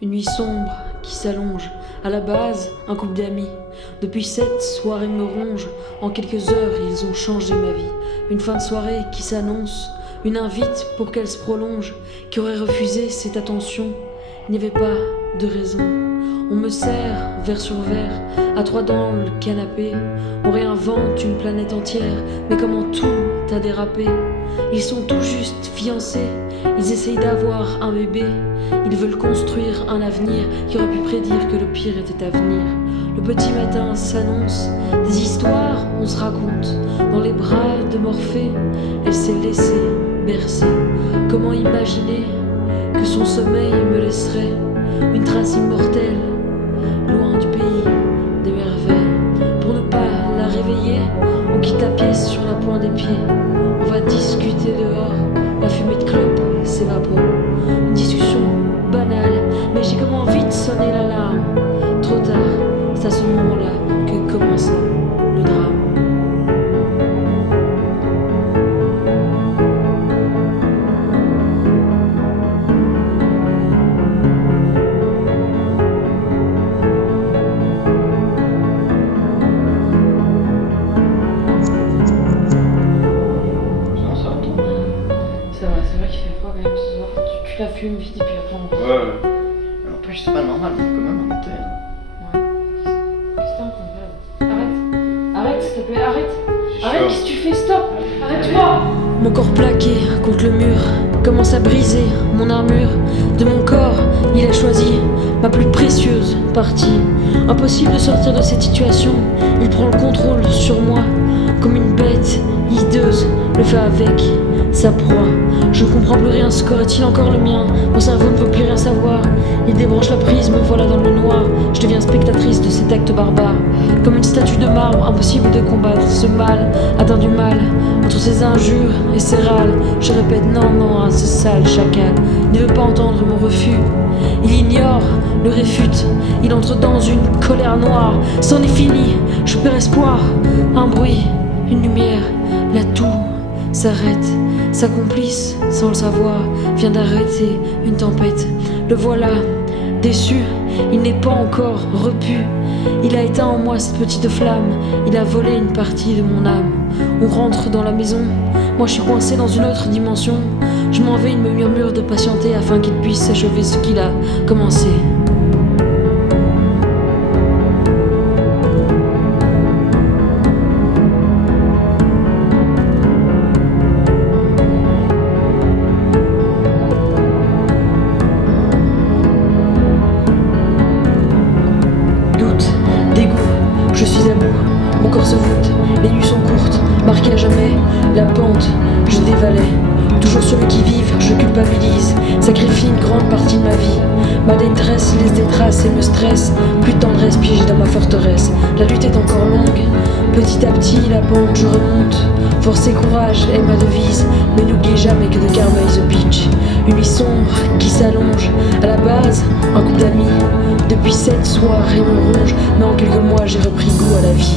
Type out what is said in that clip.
Une nuit sombre qui s'allonge, à la base, un couple d'amis. Depuis cette soirée me ronge, en quelques heures ils ont changé ma vie. Une fin de soirée qui s'annonce, une invite pour qu'elle se prolonge, qui aurait refusé cette attention. Il n'y avait pas de raison. On me sert, verre sur verre, à trois dans le canapé. On réinvente une planète entière, mais comment tout a dérapé. Ils sont tout juste fiancés, ils essayent d'avoir un bébé. Ils veulent construire un avenir qui aurait pu prédire que le pire était à venir. Le petit matin s'annonce, des histoires on se raconte. Dans les bras de Morphée, elle s'est laissée bercer. Comment imaginer que son sommeil me laisserait une trace immortelle, loin du pays des merveilles. Pour ne pas la réveiller, on quitte la pièce sur la pointe des pieds. On va discuter dehors, la fumée de clope s'évapore. Une discussion banale, mais j'ai comme envie de sonner l'alarme. Trop tard, c'est à ce moment-là que commence le drame. Ça va, c'est vrai qu'il fait froid quand même ce soir. Tu la fumes vite et puis après on... Ouais. Alors après, c'est pas normal, mais quand même, on était. Ouais. Qu'est-ce que t'as fait là ? Arrête, s'il te plaît, arrête. Arrête, qu'est-ce que tu fais ? Stop. Arrête-toi. Mon corps plaqué contre le mur commence à briser mon armure. De mon corps, il a choisi ma plus précieuse partie. Impossible de sortir de cette situation. Il prend le contrôle sur moi comme une bête hideuse le fait avec sa proie. Je ne comprends plus rien, ce corps est-il encore le mien ? Mon cerveau ne veut plus rien savoir. Il débranche la prise, me voilà dans le noir. Je deviens spectatrice de cet acte barbare. Comme une statue de marbre, impossible de combattre ce mal atteint du mal. Entre ses injures et ses râles, je répète non, non à ce sale chacal. Il ne veut pas entendre mon refus. Il ignore, le réfute. Il entre dans une colère noire. C'en est fini, je perds espoir. Un bruit, une lumière, là tout s'arrête. Sa complice, sans le savoir, vient d'arrêter une tempête. Le voilà, déçu, il n'est pas encore repu. Il a éteint en moi cette petite flamme. Il a volé une partie de mon âme. On rentre dans la maison. Moi je suis coincé dans une autre dimension. Je m'en vais, il me murmure de patienter afin qu'il puisse achever ce qu'il a commencé. Je suis à bout, mon corps se voûte, les nuits sont courtes, marquées à jamais, la pente, je dévalais. Toujours sur le qui-vive, je culpabilise, sacrifie une grande partie de ma vie. Ma détresse laisse des traces et me stresse, plus de tendresse piégée dans ma forteresse. La lutte est encore longue, petit à petit la pente je remonte. Force et courage est ma devise, mais n'oubliez jamais que the karma is a bitch. Une nuit sombre qui s'allonge, à la base, un couple d'amis. Depuis cette soirée me ronge, mais en quelques mois j'ai repris goût à la vie.